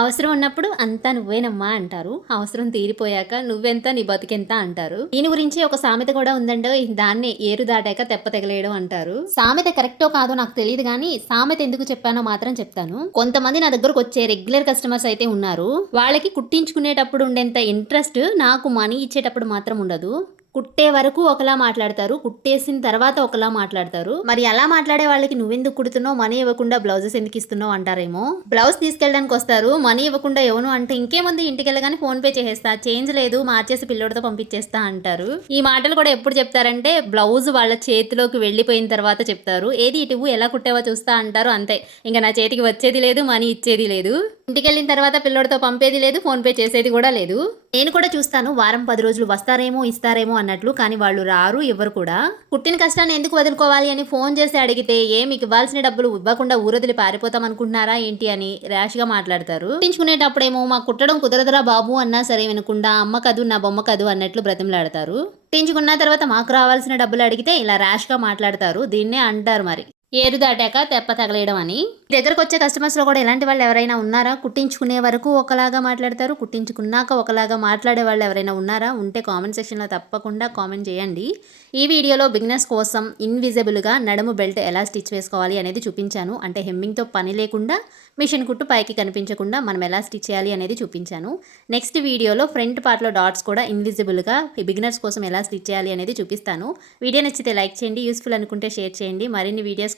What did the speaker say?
అవసరం ఉన్నప్పుడు అంతా నువ్వేనమ్మా అంటారు. అవసరం తీరిపోయాక నువ్వెంత నీ బతికెంత అంటారు. దీని గురించి ఒక సామెత కూడా ఉందండో దాన్ని ఏరు దాటాక తెప్ప తెగలేయడం అంటారు. సామెత కరెక్టో కాదో నాకు తెలియదు కానీ సామెత ఎందుకు చెప్పానో మాత్రం చెప్తాను. కొంతమంది నా దగ్గరకు వచ్చే రెగ్యులర్ కస్టమర్స్ అయితే ఉన్నారు. వాళ్ళకి కుట్టించుకునేటప్పుడు ఉండేంత ఇంట్రెస్ట్ నాకు మనీ ఇచ్చేటప్పుడు మాత్రం ఉండదు. కుట్టే వరకు ఒకలా మాట్లాడతారు కుట్టేసిన తర్వాత ఒకలా మాట్లాడతారు. మరి అలా మాట్లాడే వాళ్ళకి నువ్వెందుకు కుడుతున్నావు? మనీ ఇవ్వకుండా బ్లౌజెస్ ఎందుకు ఇస్తున్నావు అంటారేమో. బ్లౌజ్ తీసుకెళ్ళడానికి వస్తారు మనీ ఇవ్వకుండా ఎవను అంటే ఇంకేముంది ఇంటికి వెళ్ళగానే ఫోన్ పే చేసేస్తా చేంజ్ లేదు మార్చేసి పిల్లోడితో పంపించేస్తా అంటారు. ఈ మాటలు కూడా ఎప్పుడు చెప్తారంటే బ్లౌజ్ వాళ్ళ చేతిలోకి వెళ్ళిపోయిన తర్వాత చెప్తారు. ఏది ఇటువు ఎలా కుట్టేవా చూస్తా అంటారు అంతే. ఇంకా నా చేతికి వచ్చేది లేదు మనీ ఇచ్చేది లేదు. ఇంటికి వెళ్ళిన తర్వాత పిల్లోడితో పంపేది లేదు ఫోన్ పే చేసేది కూడా లేదు. నేను కూడా చూస్తాను వారం పది రోజులు వస్తారేమో ఇస్తారేమో అన్నట్లు కానీ వాళ్ళు రారు ఎవరు కూడా. పుట్టిన కష్టాన్ని ఎందుకు వదులుకోవాలి అని ఫోన్ చేసి అడిగితే ఏ మీకు ఇవ్వాల్సిన డబ్బులు ఇవ్వకుండా ఊరదిలి పారిపోతాం అనుకుంటున్నారా ఏంటి? అని ర్యాష్గా మాట్లాడతారు. కుట్టించుకునేటప్పుడేమో మా కుట్టడం కుదరదురా బాబు అన్నా సరే వినకుండా అమ్మ కదు నా బొమ్మ కదు అన్నట్లు బ్రతిమలాడతారు. కుట్టించుకున్న తర్వాత మాకు రావాల్సిన డబ్బులు అడిగితే ఇలా ర్యాష్గా మాట్లాడతారు. దీన్నే అంటారు మరి. ఏరు దాటాక తెప్ప తగలేయడం అని. దగ్గరకు వచ్చే కస్టమర్స్లో కూడా ఎలాంటి వాళ్ళు ఎవరైనా ఉన్నారా? కుట్టించుకునే వరకు ఒకలాగా మాట్లాడతారు. కుట్టించుకున్నాక ఒకలాగా మాట్లాడే వాళ్ళు ఎవరైనా ఉన్నారా? ఉంటే కామెంట్ సెక్షన్లో తప్పకుండా కామెంట్ చేయండి. ఈ వీడియోలో బిగినర్స్ కోసం ఇన్విజిబుల్గా నడుము బెల్ట్ ఎలా స్టిచ్ వేసుకోవాలి అనేది చూపించాను. అంటే హెమ్మింగ్తో పని లేకుండా మిషన్ కుట్టు పైకి కనిపించకుండా మనం ఎలా స్టిచ్ చేయాలి అనేది చూపించాను. నెక్స్ట్ వీడియోలో ఫ్రంట్ పార్ట్లో డాట్స్ కూడా ఇన్విజిబుల్గా బిగినర్స్ కోసం ఎలా స్టిచ్ చేయాలి అనేది చూపిస్తాను. వీడియో నచ్చితే లైక్ చేయండి. యూస్ఫుల్ అనుకుంటే షేర్ చేయండి. మరిన్ని వీడియోస్